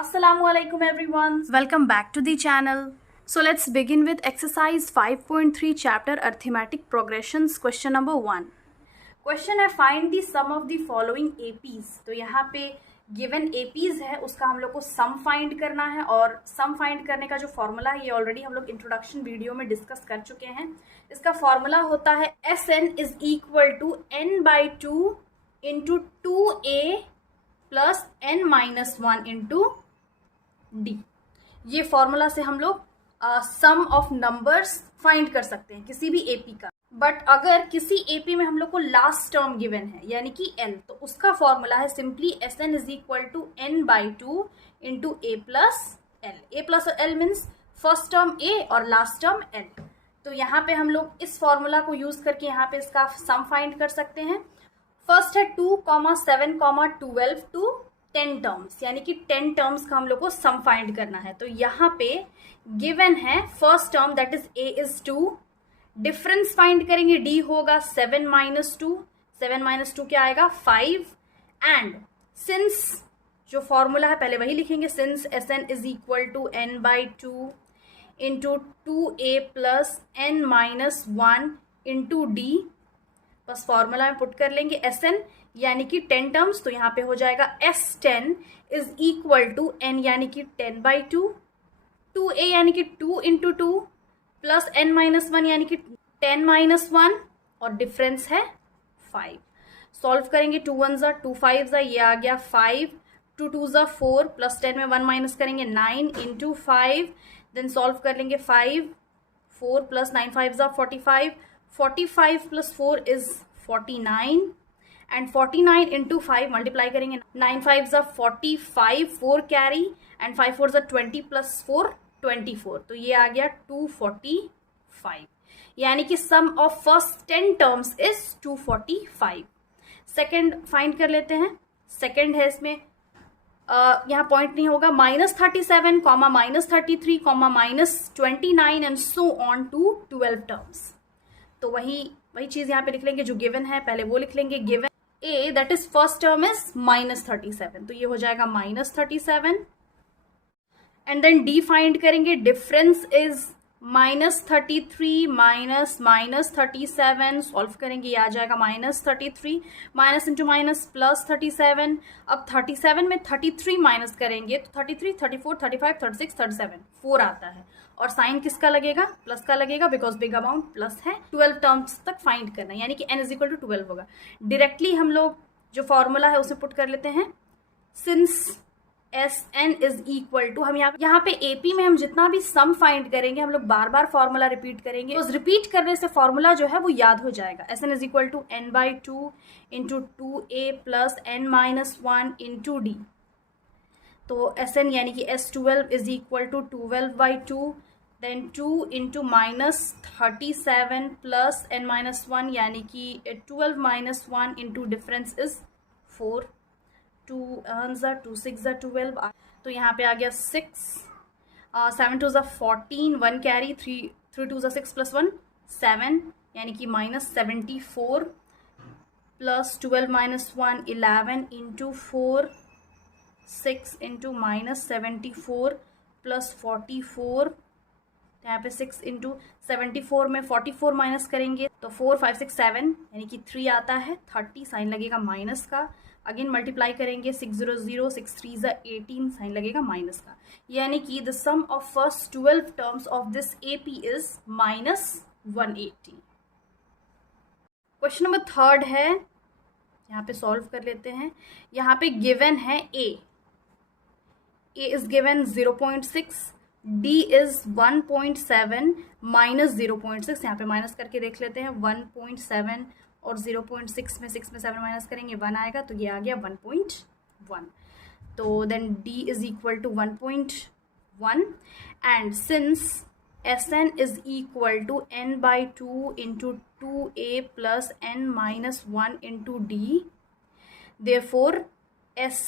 Assalamualaikum everyone. Welcome back to the channel. So let's begin with exercise 5.3 chapter arithmetic progressions question number 1. Question है find the sum of the following APs. तो यहाँ पे given APs है उसका हम लोग को सम फाइंड करना है और सम फाइंड करने का जो फॉर्मूला है ये ऑलरेडी हम लोग इंट्रोडक्शन वीडियो में डिस्कस कर चुके हैं। इसका फॉर्मूला होता है Sn is equal to n by two into 2a plus n minus 1 into D. ये फॉर्मूला से हम लोग सम ऑफ नंबर्स फाइंड कर सकते हैं किसी भी एपी का। बट अगर किसी एपी में हम लोग को लास्ट टर्म गिवन है यानी कि n, तो उसका फॉर्मूला है simply Sn is equal to n by two into a plus l। a plus L means first term a और लास्ट टर्म l। तो यहाँ पे हम लोग इस फॉर्मूला को यूज करके यहाँ पे इसका सम फाइंड कर सकते हैं। फर्स्ट है 2, 7, 12 टू 10 टर्म्स यानी कि 10 टर्म्स का हम लोग को सम फाइंड करना है। तो यहाँ पे गिवन है first term that is a is 2, difference find करेंगे d होगा 7 माइनस 2, 7 माइनस 2 क्या आएगा 5। एंड सिंस जो फॉर्मूला है पहले वही लिखेंगे, since Sn is equal to n by two into 2a plus n minus 1 into D. बस फॉर्मूला में पुट कर लेंगे Sn यानी कि 10 टर्म्स, तो यहाँ पे हो जाएगा S10 is equal to n यानी कि 10 बाई टू, 2a यानी कि 2 इंटू 2 प्लस n माइनस 1 यानी कि 10 माइनस 1 और डिफरेंस है 5। सॉल्व करेंगे 2 1 ज़ा 2 5 ज़ा, ये आ गया 5, 2 2 ज़ा 4 प्लस 10 में 1 माइनस करेंगे 9 इंटू 5। देन सॉल्व कर लेंगे 5, 4 प्लस 9 5 ज़ा 45, 45 plus 4 is 49 and 49 into 5 multiply करेंगे 9 5 ज़ा 45, 4 कैरी एंड 5 4 ज़ा 20 प्लस 4 24, तो ये आ गया 245 यानी कि sum of first 10 terms is 245। Second find कर लेते हैं। सेकेंड है इसमें यहाँ पॉइंट नहीं होगा, -37, -33, -29 and so on to 12 terms. तो वही चीज यहाँ पे लिख लेंगे जो गिवन है, पहले वो लिख लेंगे। Given a that is first term is -37, तो ये हो जाएगा -37 एंड देन d फाइंड करेंगे। डिफरेंस इज -33 माइनस -37, सॉल्व करेंगे ये आ जाएगा -33, माइनस इंटू माइनस प्लस 37। अब 37 में 33 माइनस करेंगे तो 33, 34, 35, 36, 37 4 आता है और साइन किसका लगेगा, प्लस का लगेगा बिकॉज बिग अमाउंट प्लस है। 12 टर्म्स तक फाइंड करना है यानी कि n इज इक्वल टू 12 होगा। डायरेक्टली हम लोग जो फॉर्मूला है उसे पुट कर लेते हैं। Since Sn is equal to, हम यहाँ पे एपी में हम जितना भी सम फाइंड करेंगे हम लोग बार बार फॉर्मूला रिपीट करेंगे, तो रिपीट करने से फॉर्मूला जो है वो याद हो जाएगा। Sn is equal to n by two into 2a plus n minus 1 into D. तो Sn यानी कि S12 is equal to 12 by two then 2 into -37 plus n minus 1 यानी कि 12 माइनस 1 इंटू डिफरेंस इज 4, 2 ज़ा 2 6 ज़ा 12, तो यहाँ पे आ गया 6, 7 2 ज़ा 14, 1 कैरी, 3 2 ज़ा 6 प्लस 1 7 यानी कि -74 plus 12 minus 1 11 into 4, 6 into -74 plus 44, यहाँ पे 6 इंटू 74 में 44 माइनस करेंगे तो 4 5 6 7 यानी कि 3 आता है, 30 साइन लगेगा माइनस का। अगेन मल्टीप्लाई करेंगे 6 0 0 6 3 ज़ा 18 साइन लगेगा माइनस का, यानी कि the sum of first 12 terms of this AP is -180। Question number third है, यहाँ पे सॉल्व कर लेते हैं। यहाँ पे गिवन है a is given 0.6, d is 1.7 minus 0.6, यहाँ पे माइनस करके देख लेते हैं। 1.7 और 0.6 में 6 में 7 माइनस करेंगे 1 आएगा, तो ये आ गया 1.1। तो then d is equal to 1.1 and since Sn is equal to n by two into 2a plus n minus 1 into D, therefore S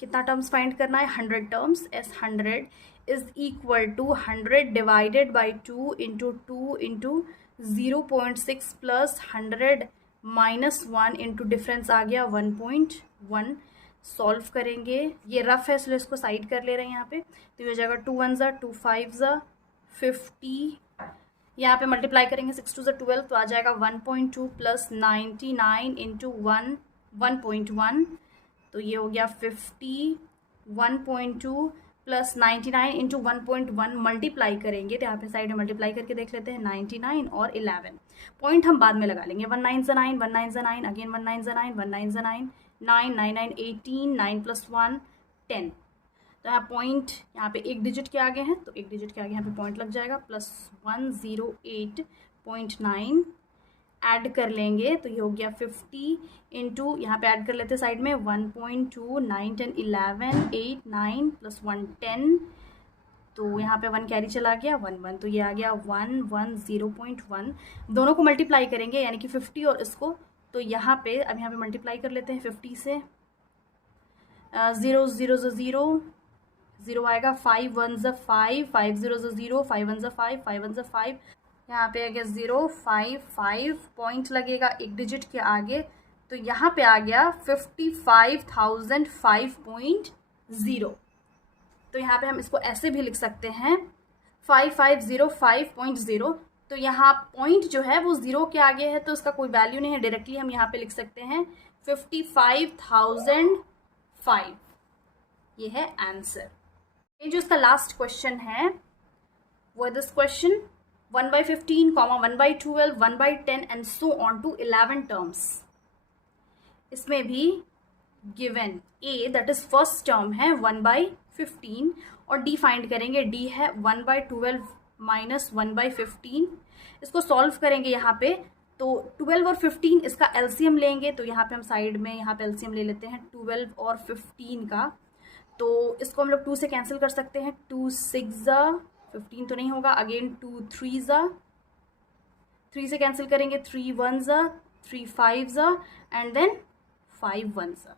कितना टर्म्स फाइंड करना है, 100 terms. S 100 is equal to 100 divided by 2 into 2 into 0.6 plus 100 -1 into difference आ गया 1.1, solve करेंगे, ये rough है इसलिए इसको साइड कर ले रहे हैं यहाँ पे, तो ये हो जाएगा 2 1 ज़ा 2 5 ज़ा 50, यहाँ पे मल्टीप्लाई करेंगे 6 2 ज़ा 12, तो आ जाएगा 1.2 प्लस 99 इंटू 1.1, तो ये हो गया 50, 1.2 प्लस 99 इंटू 1.1 मल्टीप्लाई करेंगे, तो यहाँ पे साइड में मल्टीप्लाई करके देख लेते हैं 99 और 11, पॉइंट हम बाद में लगा लेंगे, 1 9 ज़ा 9 1 9 ज़ा 9 अगेन 1 9 ज़ा 9 1 9 ज़ा 9 9 9 9 18 9 प्लस 1 10, तो यहाँ पॉइंट यहाँ पे एक डिजिट के आगे हैं तो एक डिजिट के आगे यहाँ पे पॉइंट लग जाएगा, प्लस 108.9 ऐड कर लेंगे, तो ये हो गया 50 इंटू यहाँ पे ऐड कर लेते हैं साइड में 1.2 9 10 11 8 9 प्लस 1 10, तो यहाँ पे 1 कैरी चला गया 1 1, तो ये आ गया 110.1, दोनों को मल्टीप्लाई करेंगे यानी कि 50 और इसको, तो यहाँ पे अब यहाँ पे मल्टीप्लाई कर लेते हैं 50 से, 0 0 0 0 आएगा, 5 1 ज़ा 5 5 0 ज़ा 0 5 1 ज़ा 5 5 1 ज़ा 5, यहाँ पे आ गया 0 5 5 पॉइंट लगेगा एक डिजिट के आगे, तो यहाँ पे आ गया 55,005.0, तो यहाँ पे हम इसको ऐसे भी लिख सकते हैं 5505.0, तो यहाँ पॉइंट जो है वो 0 के आगे है तो उसका कोई वैल्यू नहीं है, डायरेक्टली हम यहाँ पे लिख सकते हैं 55,005, ये है आंसर। ये जो इसका लास्ट क्वेश्चन है वो है this question 1/15, 1/12, 1/10 and so on to 11 terms. इसमें भी given a that is first term है 1/15 और डी फाइंड करेंगे, डी है 1/12 माइनस 1/15, इसको सॉल्व करेंगे यहाँ पे, तो 12 और 15 इसका एलसीएम लेंगे, तो यहाँ पे हम साइड में यहाँ पे एलसीएम ले लेते हैं 12 और 15 का, तो इसको हम लोग 2 से कैंसिल कर सकते हैं, 2 6 ज़ा 15 तो नहीं होगा, अगेन 2 3 ज़ा 3 से कैंसिल करेंगे 3 1 ज़ा 3 5 ज़ा एंड देन 5 1 ज़ा,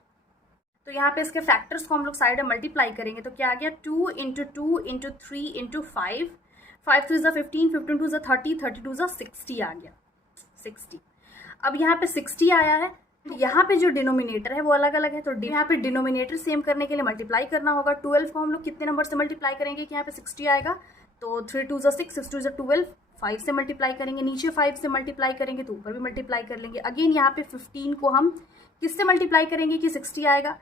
तो यहाँ पे इसके फैक्टर्स को हम लोग साइड में मल्टीप्लाई करेंगे, तो क्या आ गया 2 इंटू 2 इंटू 3 इंटू 5 5 3 ज़ा 15 15 2 ज़ा 30 32 ज़ा 60 आ गया 60। अब यहाँ पे 60 आया है, यहाँ पे जो डिनोमिनेटर है वो अलग अलग है, तो यहाँ पे डिनोमिनेटर सेम करने के लिए मल्टीप्लाई करना होगा। 12 को हम लोग कितने नंबर से मल्टीप्लाई करेंगे कि यहाँ पे 60 आएगा, तो 3 2 ज़ा 6 6 2 ज़ा 12, 5 से मल्टीप्लाई करेंगे, नीचे 5 से मल्टीप्लाई करेंगे तो ऊपर भी मल्टीप्लाई कर लेंगे। अगेन यहाँ पे 15 को हम किससे मल्टीप्लाई करेंगे कि 60 आएगा,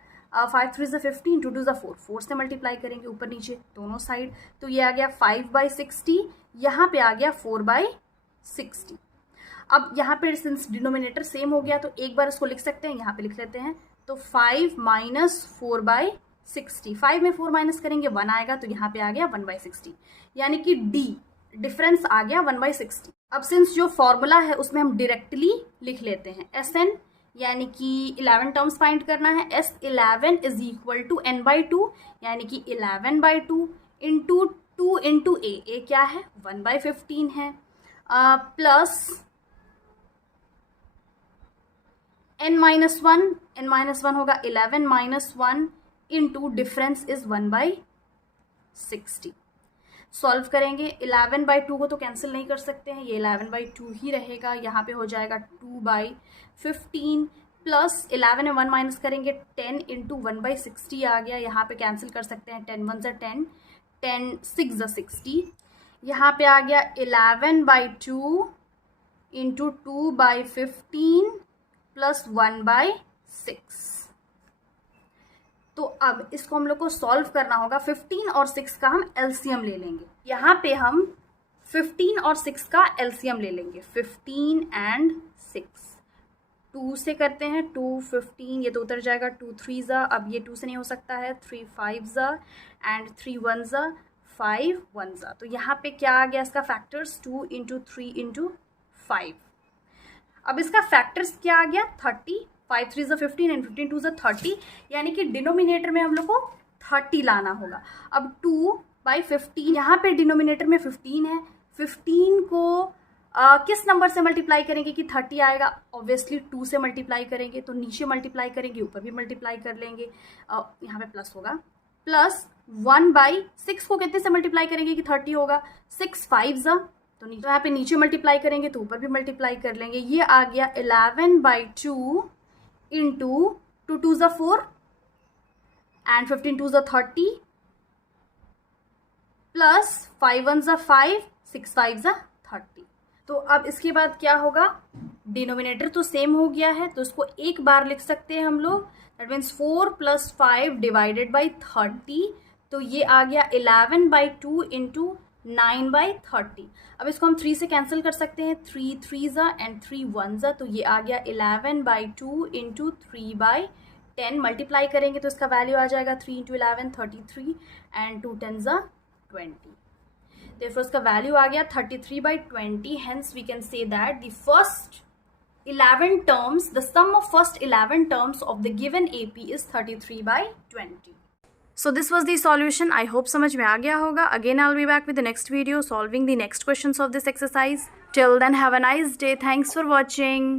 5 3 ज़ा 15 2 2 ज़ा 4 4 से मल्टीप्लाई करेंगे ऊपर नीचे दोनों साइड, तो ये आ गया 5/60, यहाँ पे आ गया 4/60। अब यहाँ पे सिंस डिनोमिनेटर सेम हो गया तो एक बार इसको लिख सकते हैं, यहाँ पे लिख लेते हैं, तो 5 माइनस 4/60, 5 में 4 माइनस करेंगे 1 आएगा, तो यहाँ पे आ गया 1/60, यानी कि डी डिफरेंस आ गया 1/60। अब सिंस जो फॉर्मूला है उसमें हम डायरेक्टली लिख लेते हैं SN, यानी कि 11 टर्म्स फाइंड करना है, S11 is equal to n/2, यानी कि 11/2 इंटू 2 इंटू ए क्या है 1/15 है, प्लस n-1 होगा 11 minus 1 into difference is 1/60। Solve करेंगे 11/2 को तो कैंसिल नहीं कर सकते हैं, ये 11/2 ही रहेगा, यहाँ पे हो जाएगा 2/15 प्लस 11 में 1 माइनस करेंगे 10 इंटू 1/60 आ गया, यहाँ पे कैंसिल कर सकते हैं 10 1 ज़ा 10 10 6 ज़ा 60, यहाँ पे आ गया 11/2 इंटू 2/15 प्लस 1/6। तो अब इसको हम लोग को सॉल्व करना होगा, 15 और 6 का हम एलसीएम ले लेंगे, यहाँ पे हम 15 और 6 का एलसीएम ले लेंगे, 15 एंड 6, 2 से करते हैं 2 15, ये तो उतर जाएगा 2 3 ज़ा, अब ये 2 से नहीं हो सकता है, 3 5 ज़ा एंड 3 1 ज़ा 5 1 ज़ा, तो यहाँ पे क्या आ गया इसका फैक्टर्स 2 इंटू 3 इंटू 5। अब इसका फैक्टर्स क्या आ गया 30, 5 3 ज़ा 15 एंड 15 2 ज़ा 30, यानी कि डिनोमिनेटर में हम लोग को 30 लाना होगा। अब 2/15, यहाँ पे डिनोमिनेटर में 15 है, 15 को किस नंबर से मल्टीप्लाई करेंगे कि 30 आएगा, ऑब्वियसली 2 से मल्टीप्लाई करेंगे, तो नीचे मल्टीप्लाई करेंगे ऊपर भी मल्टीप्लाई कर लेंगे, यहाँ पे प्लस होगा, प्लस 1/6 को कितने से मल्टीप्लाई करेंगे कि 30 होगा, 6 5 ज़ा, तो यहाँ पे नीचे मल्टीप्लाई करेंगे तो ऊपर भी मल्टीप्लाई कर लेंगे, ये आ गया 11/2 इंटू 2 2 ज़ा 4 and 15 2s are 30 plus 5 1s are 5, 6 5s are 30. तो अब इसके बाद क्या होगा, डिनोमिनेटर तो सेम हो गया है तो इसको एक बार लिख सकते हैं हम लोग. That means 4 + 5 divided by 30. तो ये आ गया 11/2 इंटू 9/30. अब इसको हम 3 से कैंसिल कर सकते हैं. 3 3s एंड 3 1s. तो ये आ गया 11/2 इंटू 3/10. मल्टीप्लाई करेंगे तो इसका वैल्यू आ जाएगा 3 × 11 33 एंड 2 10s are 20. Therefore इसका वैल्यू आ गया 33/20. Hence we can say that the first 11 terms, the sum of first 11 terms of the given AP is 33/20. So this was the solution. I hope समझ में आ गया होगा. Again I'll be back with the next video solving the next questions of this exercise. Till then have a nice day. Thanks for watching.